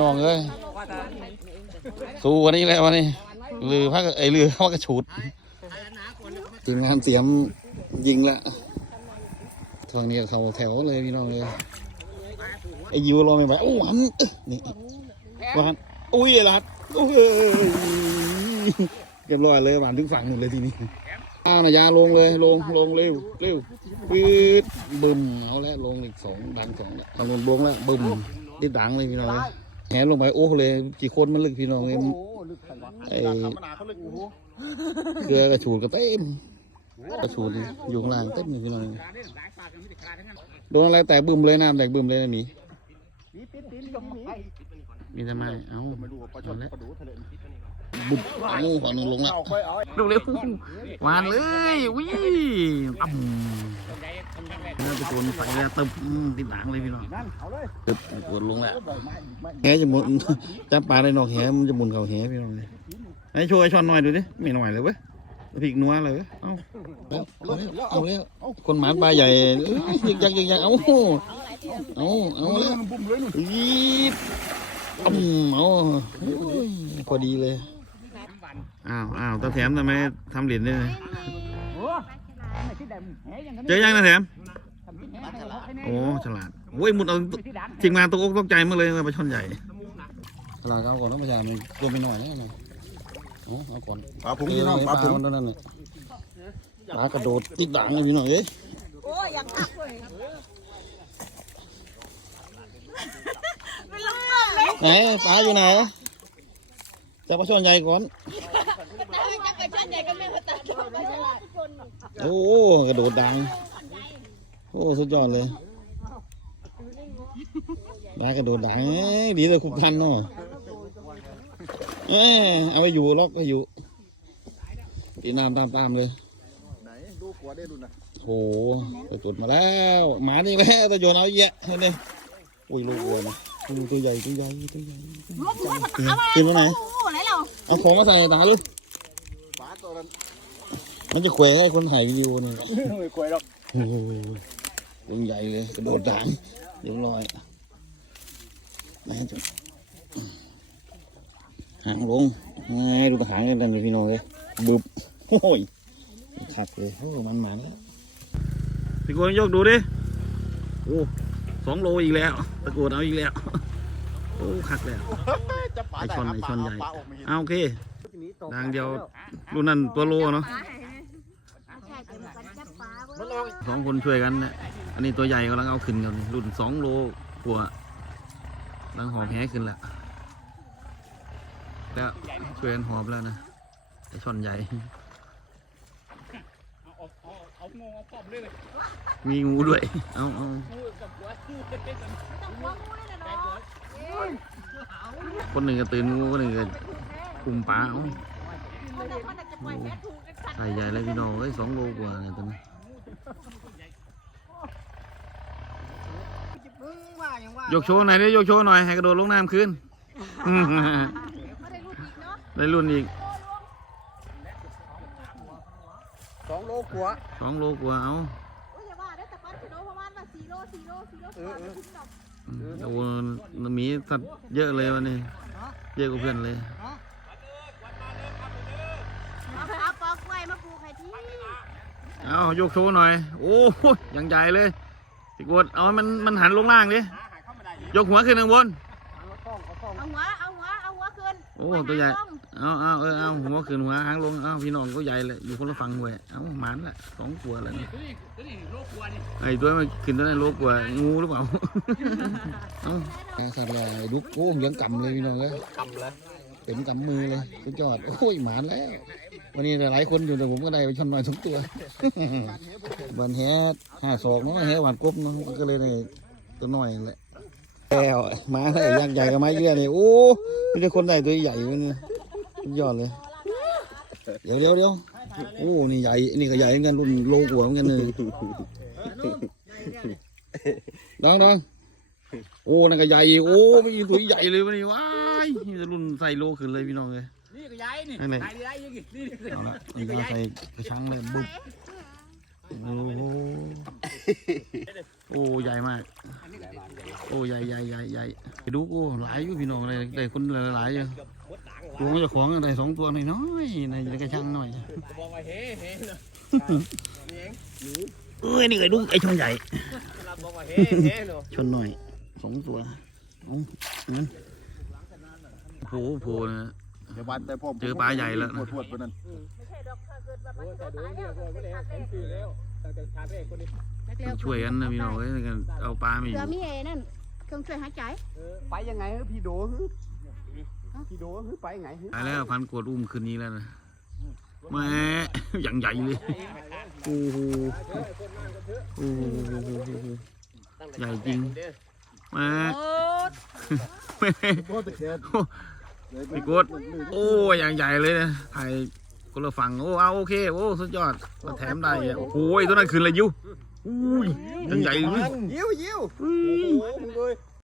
น้องเอ้ยสู้วันนี้และวันนี้เรือพักไอเรือพักกระฉุดทีมงานเสียมยิงละทางนี้เขาแถวเลยพี่น้องเลยไอยิวรอไม่ไหวโอ้หวันนี่หวานอุ้ยรัดโอ้ยเรียบร้อยเลยหวานถึงฝั่งหมดเลยทีนี้อ้าวนะยาลงเลยลงลงเร็วเร็วปืดบึมเอาแล้วลงอีกสองดังสองแล้วลงลงแล้วบึมดิดังเลยพี่น้องเลย แหลงไปโอ้เลยกี่คนมันลึกพี่น้องเลยไอ้เกลือกระฉูดก็เต็มกระฉูดนี่อยู่ข้างล่างเต็มเลยพี่น้องโดนอะไรแตกบึมเลยน้ำแตกบึมเลยนะหมีมีทำไมเอ้าเอาแล้ว บึมเอ้าฝั่งหนึงลงแล้วดูเร็วหวานเลยวิตั้มเนื้อตะโกนใส่แล้วตึมอืมติดหนังเลยพี่น้องตึบตะโกนลงแล้วแหจะหมุนจับปลาได้นอกแหมันจะหมุนเข่าแหพี่น้องเลยไอ้โชว์ไอ้ช้อนหน่อยดูดิไม่หน่อยเลยเว้ยพริกนัวเลยเว้ยเอ้าเอาแล้วเอาแล้วคนหมานปลาใหญ่เอ้ยยึกยักยึกยักเอาเอาเอาแล้วยีบอืมเอาโอ้ยพอดีเลย อ้าวอ้าวตาแถมทำไมทำเหรียญได้เลยเจอยังนะแถมโอ้ฉลาดโอ้ยมุดเอาจริงมาตกอกตกใจมากเลยปลาช่อนใหญ่ฉลาดเอาก่อนต้องประชามันตัวไปหน่อยนะนะเอาเอาก่อนปลาผงนี่น้องปลาผงเนั่นน่ะปลากระโดดติดด่างเลยพี่หน่อยเอ้ยโอ้ยยังหักเลยไม่ลงเงินเลยไหนปลาอยู่ไหน จับปลาช่อนใหญ่ก่อนแต่ไม่จะไปชั้นใหญ่ก็ไม่มาตัดโดนไปฉลาดโอ้กระโดดดัง โอ้สุดยอดเลยปลากระโดดดังเอ้ยดีเลยคุกพันเนาะเอ้ยเอาไปอยู่ล็อกไปอยู่ตีน้ำตามตามๆเลยไหนดูหัวได้ดูนะโอ้โหไปจุดมาแล้ว หมานี่แล้วตะโยนเอาเยอะเห็นดิอุ้ยลูกวัวนะอุ้ย ตัวใหญ่ตัวใหญ่ตัวใหญ่รถไม่มาตัดเอากินตรงไหนโอ้ไหนเราเอาของมาใส่ตาเลยปลาตัวนั้นมันจะแขวะให้คนถ่ายวิดีโอนี่ไม่ควายหรอกโอ้โหตัวใหญ่เลยกระโดดด่างเรียบร้อยแม่จุดหางลงแม่ดูกระหางกันเลยพี่น้องเลยบึบโอ้ยขัดเลยโอ้มันหมันแล้วพี่โกนยกดูดิโอ้ สองโลอีกแล้ว ตะโกนเอาอีกแล้วโอ้ขักแล้วจะปลาไอชอนไอชอนใหญ่ปลาออกมาเห็นเอาโอเคดางเดียวรุ่นนั้นตัวโลเนาะมันลองสองคนช่วยกันนะอันนี้ตัวใหญ่กำลังเอาขึ้นกันรุ่นสองโลกว่ากำลังหอบแหขึ้นแล้วแล้วช่วยกันหอบแล้วนะไอช่อนใหญ่มีงูด้วย เอาเอา คนหนึ่งก็ตื่นงูคนหนึ่งก็คุมปลาเอาใส่ใหญ่เลยพี่น้องเอ้ยสองโลกว่าเลยตัวนี้ยกโชว์หน่อยดิยกโชว์หน่อยให้กระโดดลงน้ำขึ้นได้รุ่นอีกสองโลกว่าสองโลกว่าเอา เออเอออืมโอ้โหมีสัตว์เยอะเลยวันนี้ เยอะกว่าเพื่อนเลยเอาปอกกล้วยมาปลูกให้ที่เอายกโชว์หน่อย โอ้โหยังใหญ่เลยพี่กดเอาให้มันมันหันลงล่างดิยกหัวขึ้นข้างบนเอาหัวเอาหัวเอาหัวขึ้นโอ้ตัวใหญ่ เอาเอาเออเอาหัวขึ้นหัวหางลงเอาพี่น้องก็ใหญ่เลยอยู่คนละฝั่งเว้ยเอาหมานละสองตัวแล้วนะไอ้ตัวมันขึ้นตัวนั้นโลกว่างูหรือเปล่าเอาสัตว์ลายดุกโอ้ยยังกำเลยพี่น้องเลยกำเลยเต็มกำมือเลยสุดยอดโอ้ยหมานแล้ว วันนี้หลายคนอยู่แต่ผมก็ได้ไปชนมาทุกตัวบันแฮห้าศอกเนาะแฮหวานกบเนาะมันก็เลยได้ตัวน้อยนั่นแหละแล้วมาได้ยักษ์ใหญ่กับไม้เยื่อเลยโอ้ไม่ได้คนใดตัวใหญ่วะเนี่ย สุดยอดเลย เดี๋ยวเดี๋ยวเดี๋ยวโอ้นี่ใหญ่ นี่ก็ใหญ่เหมือนกันรุ่นโลกว่าเหมือนกันเลยน้องน้องโอ้นั่นก็ใหญ่โอ้ไม่มีตัวใหญ่เลยวันนี้ว้ายนี่จะรุ่นใส่โลขึ้นเลยพี่น้องเลยนี่ก็ย้ายนี่นั่นเลยย้ายย้ายยังไงนี่เอาละนี่ก็ใส่กระชังเลยบุ๊บโอ้โหโอ้ใหญ่มาก โอ้ใหญ่ใหญ่ใหญ่ใหญ่ไปดูโอ้หลายอยู่พี่น้องเลยได้คนหลายๆอยู่ ตัวมันจะของได้สองตัวน้อยๆในกระชังหน่อยบอกว่าเฮ้เฮ้เนาะนี่เองเอ้ยนี่ไอ้ลูกไอ้ชนใหญ่เราบอกว่าเฮ้เฮ้เนาะชนหน่อยสองตัวเอางั้นโผล่โผล่นะเดี๋ยววันแต่พ่อเจอปลาใหญ่แล้วนะปวดๆไปนั่นช่วยกันนะพี่น้องเอ้ยกันเอาปลามาอเรืยู่อมีเอนั่นเครื่องช่วยหายใจไปยังไงฮะพี่โดฮึ พี่โดฮึไปไงฮึตายแล้วพันกวดอุ้มคืนนี้แล้วนะแหม่อย่างใหญ่เลยโอ้โหโอ้โหใหญ่จริงแหม่โอ้แหม่โคตรเด็ดพี่กดโอ้อย่างใหญ่เลยนะถ่ายคนละฝั่งโอ้เอาโอเคโอ้สุดยอดมาแถมได้อะโอ้โหตัวนั้นคืนอะไรยูอุ้ยอย่างใหญ่เลย ยิ้วยิ้วอุ้ยโอ้โหมึงเลย